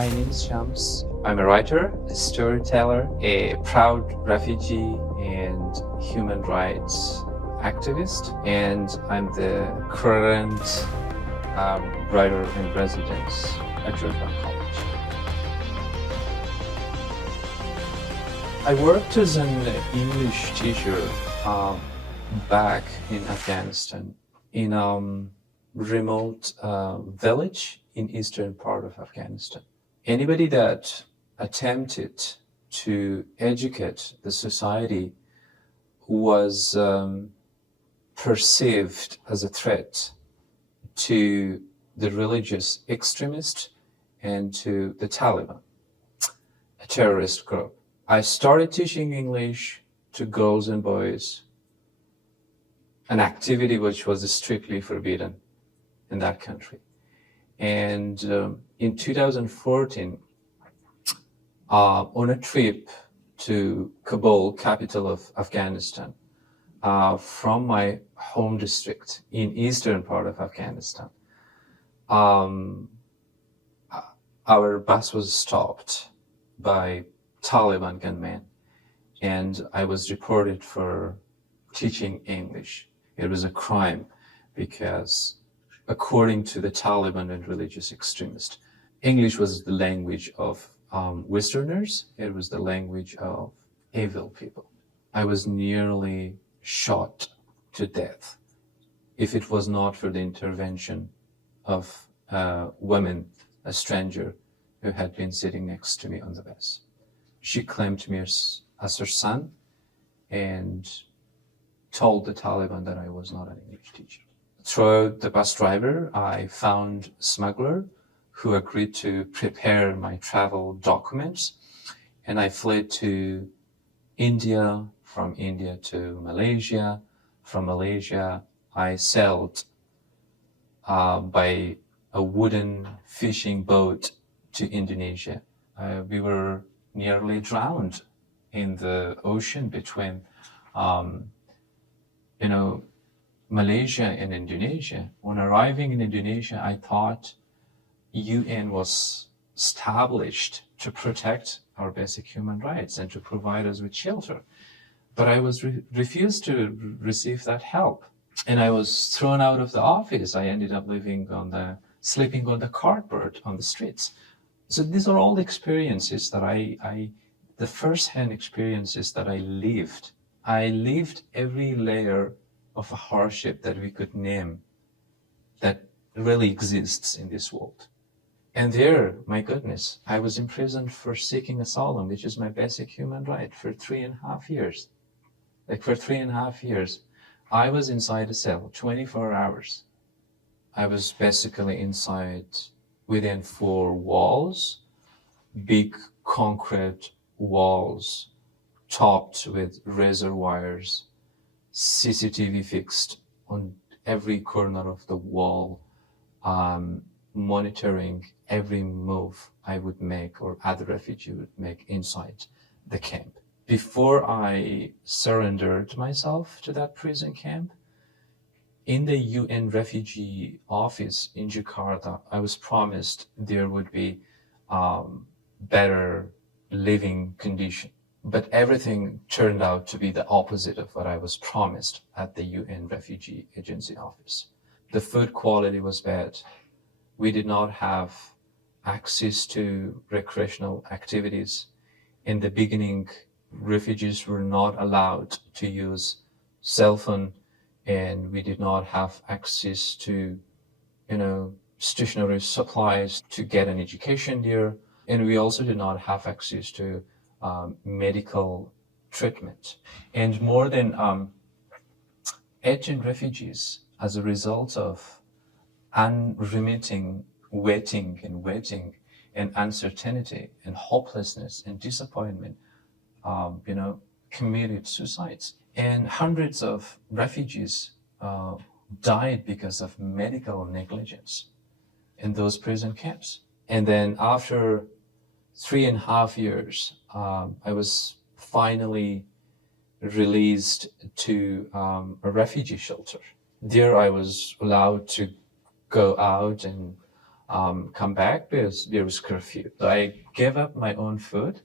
My name is Shams. I'm a writer, a storyteller, a proud refugee and human rights activist, and I'm the current writer in residence at Georgetown College. I worked as an English teacher back in Afghanistan, in a remote village in eastern part of Afghanistan. Anybody that attempted to educate the society was perceived as a threat to the religious extremist and to the Taliban, a terrorist group. I started teaching English to girls and boys, an activity which was strictly forbidden in that country. And in 2014, on a trip to Kabul, capital of Afghanistan, from my home district in eastern part of Afghanistan, our bus was stopped by Taliban gunmen, and I was reported for teaching English. It was a crime because, according to the Taliban and religious extremists, English was the language of Westerners. It was the language of evil people. I was nearly shot to death if it was not for the intervention of a woman, a stranger, who had been sitting next to me on the bus. She claimed me as her son and told the Taliban that I was not an English teacher. Through the bus driver, I found a smuggler who agreed to prepare my travel documents, and I fled to India, from India to Malaysia. From Malaysia, I sailed by a wooden fishing boat to Indonesia. We were nearly drowned in the ocean between Malaysia and Indonesia. On arriving in Indonesia, I thought UN was established to protect our basic human rights and to provide us with shelter. But I was refused to receive that help. And I was thrown out of the office. I ended up sleeping on the cardboard on the streets. So these are all the experiences that the first-hand experiences that I lived. I lived every layer of a hardship that we could name that really exists in this world. And there, my goodness, I was imprisoned for seeking asylum, which is my basic human right, for 3.5 years. For 3.5 years, I was inside a cell 24 hours. I was basically inside within 4 walls, big concrete walls topped with razor wires, CCTV fixed on every corner of the wall, monitoring every move I would make or other refugee would make inside the camp. Before I surrendered myself to that prison camp, in the UN refugee office in Jakarta, I was promised there would be better living condition. But everything turned out to be the opposite of what I was promised at the UN Refugee Agency office. The food quality was bad. We did not have access to recreational activities. In the beginning, refugees were not allowed to use cell phone, and we did not have access to, stationary supplies to get an education there. And we also did not have access to medical treatment. And more than 18 refugees, as a result of unremitting waiting and uncertainty and hopelessness and disappointment, committed suicides. And hundreds of refugees died because of medical negligence in those prison camps. And then after 3.5 years, I was finally released to a refugee shelter. There I was allowed to go out and come back because there was curfew. So I gave up my own food,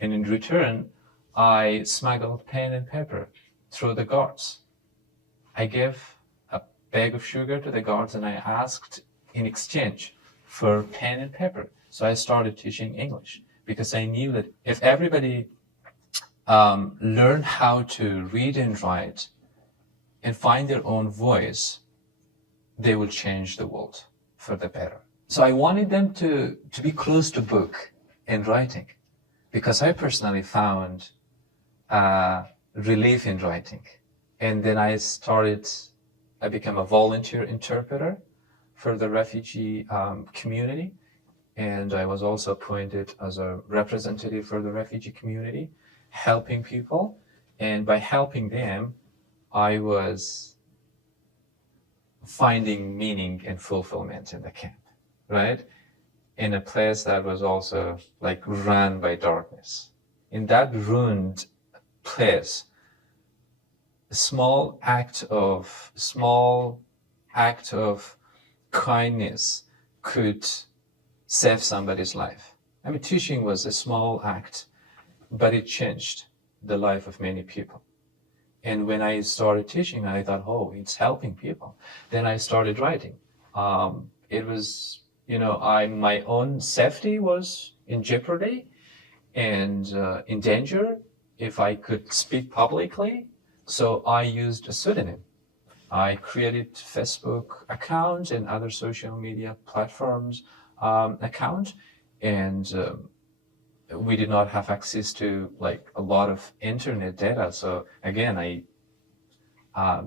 and in return, I smuggled pen and paper through the guards. I gave a bag of sugar to the guards, and I asked in exchange for pen and paper. So I started teaching English because I knew that if everybody learned how to read and write and find their own voice, they will change the world for the better. So I wanted them to be close to book and writing because I personally found relief in writing. And then I became a volunteer interpreter for the refugee community. And I was also appointed as a representative for the refugee community, helping people. And by helping them, I was finding meaning and fulfillment in the camp, right? In a place that was also like run by darkness. In that ruined place, a small act of kindness could save somebody's life. I mean, teaching was a small act, but it changed the life of many people. And when I started teaching, I thought, oh, it's helping people. Then I started writing. It was, my own safety was in jeopardy and in danger if I could speak publicly. So I used a pseudonym. I created Facebook account and other social media platforms account, and we did not have access to like a lot of internet data. So again,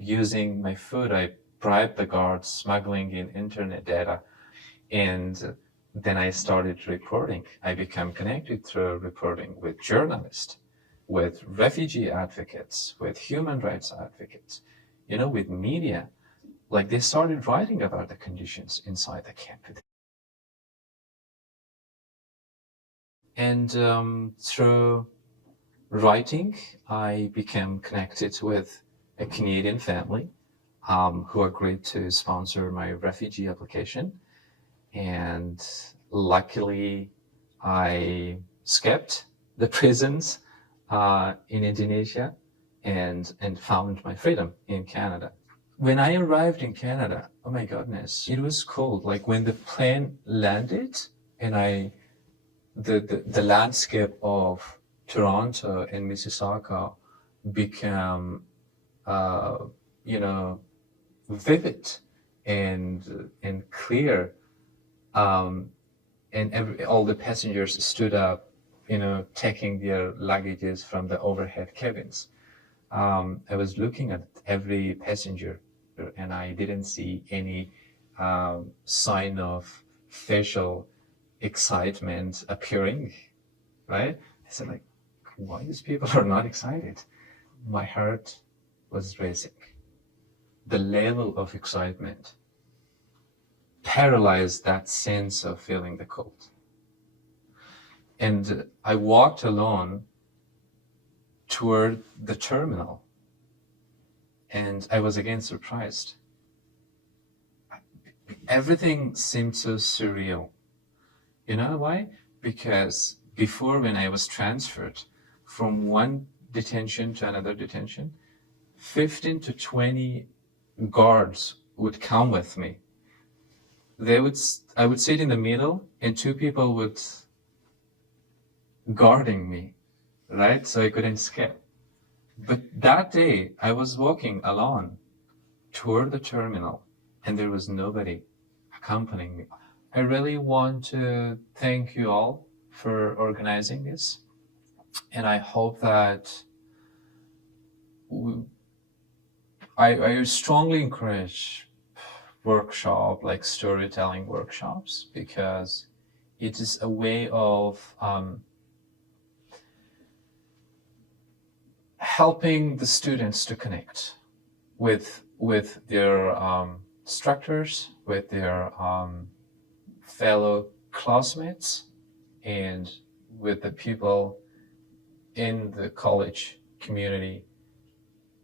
using my food, I bribed the guards, smuggling in internet data, and then I started reporting. I became connected through reporting with journalists, with refugee advocates, with human rights advocates, with media. Like they started writing about the conditions inside the camp. And through writing, I became connected with a Canadian family who agreed to sponsor my refugee application. And luckily, I escaped the prisons in Indonesia and found my freedom in Canada. When I arrived in Canada, oh my goodness, it was cold. Like when the plane landed and the landscape of Toronto and Mississauga became, vivid and clear. And all the passengers stood up, taking their luggages from the overhead cabins. I was looking at every passenger, and I didn't see any sign of facial excitement appearing, right? I said, like, why these people are not excited? My heart was racing. The level of excitement paralyzed that sense of feeling the cold. And I walked alone toward the terminal, and I was again surprised. Everything seemed so surreal. You know why? Because before, when I was transferred from one detention to another detention, 15 to 20 guards would come with me. I would sit in the middle, and two people would guarding me, right? So I couldn't escape. But that day, I was walking alone toward the terminal, and there was nobody accompanying me. I really want to thank you all for organizing this, and I hope that I strongly encourage workshop like storytelling workshops, because it is a way of helping the students to connect with their instructors, with their fellow classmates, and with the people in the college community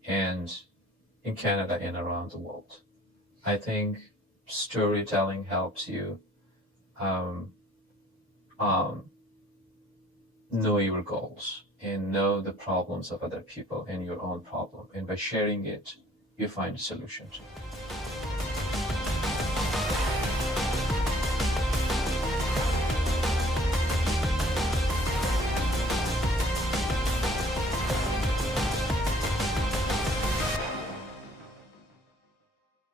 and in Canada and around the world. I think storytelling helps you know your goals and know the problems of other people and your own problem. And by sharing it, you find solutions.